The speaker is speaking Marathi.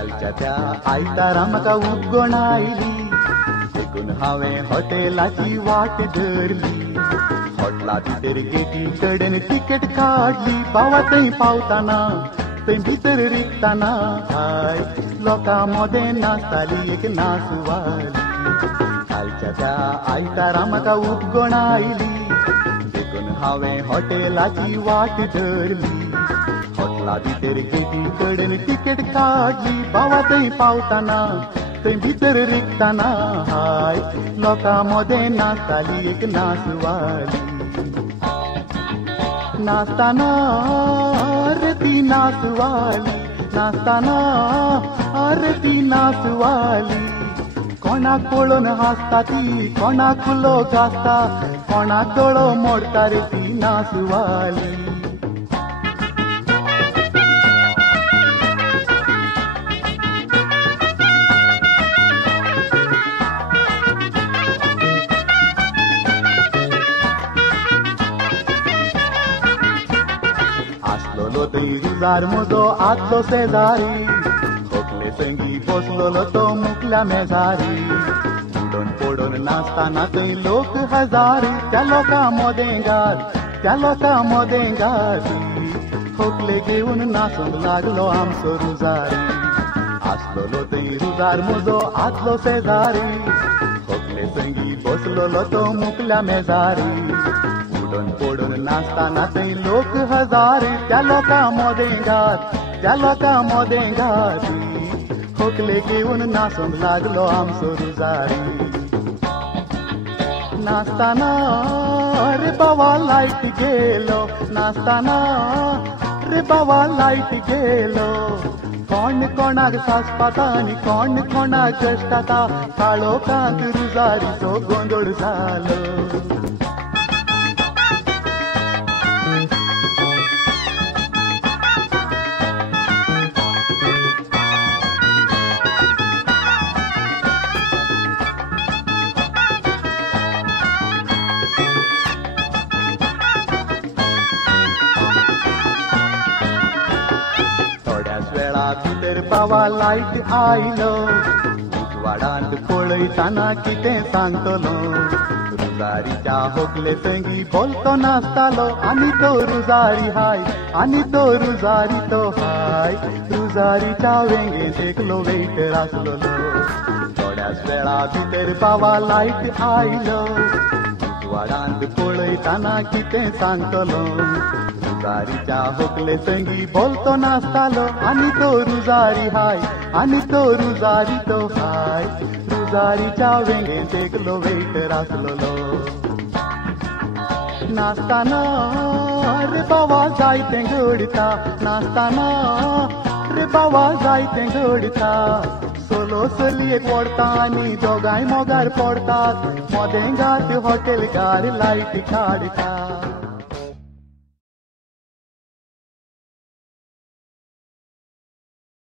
कालच्या त्या आयतारा म्हाका उगवण आयली देखून हांवें हॉटेलाची वाट धरली हॉटेला भितर गेटी कडेन तिकेट काडली बावा थंय पावतना थंय भितर रिगताना हाय लोकां मोदें नाचताली एक नाचवाली कालच्या त्या आयतारा म्हाका उगवण आयली देखून हांवें हॉटेलाची वाट धरली हॉटेला भितर गेटी कडेन तिकेट काडली बावा थंय पावतना थंय भितर रिगताना हाय लोकां मोदें नाचताली एक नाचवाली नाचताना रे ती नाचवाली नाचताना रे ती नाचवाली कोणाक पळोवन हासता ती कोणाक लोक हासता कोणाक दोळो मोडटा रे ती नाचवाली आसलोलो थंय रुजार म्हजो आदलो शेजारी खोकले संगी बसलोलो तो मुखल्या मेजारी उडोन पडोन नाचताना थंय लोक हजारी त्या लोकां मोदें घाल त्या लोकां मोदें घाली खोकले घेवन नाचूंक लागलो आमचो रुजारी आसलोलो थंय रुजार म्हजो आदलो शेजारी खोकले संगी बसलोलो तो मुखल्या मेजारी उडोन पडोन नाचताना थंय लोक हजारी त्या लोकां मोदें घात त्या लोकां मोदें घाली खोकले घेवन नाचूंक लागलो आमचो रुजारी नाचताना रे बाबा लायट गेलो नाचताना रे बाबा लायट गेलो कोण कोणाक सासपाता आनी कोण कोणाक कश्टाता काळोखांत रुजारीचो गोंदळ जालो भितर बाबा लायट आयलो उजवाडांत पळयताना कितें सांगतलो रुजारीच्या होकले संगी बोलतो नाचतालो आनी तो रुजारी हाय आनी तो रुजारी तो हाय रुजारीच्या वेंगेंत एकलो वेटर आसलोलो थोड्याच वेळा भितर बाबा लायट आयलो उजवाडांत पळयताना कितें सांगतलो रुजारीच्या होकले संगी बोलतो नाचतालो आनी तो रुजारी हाय आनी तो रुजारी तो हाय रुजारीच्या वेंगेंत एकलो वेटर आसलोलो नाचताना रे बाबा जायतें घडटा नाचताना रे बाबा जायतें घडटा सोलो चलयेक पडटा आनी दोगांय मोगार पडटात मोदें घात हॉटेलकार लायट काडटा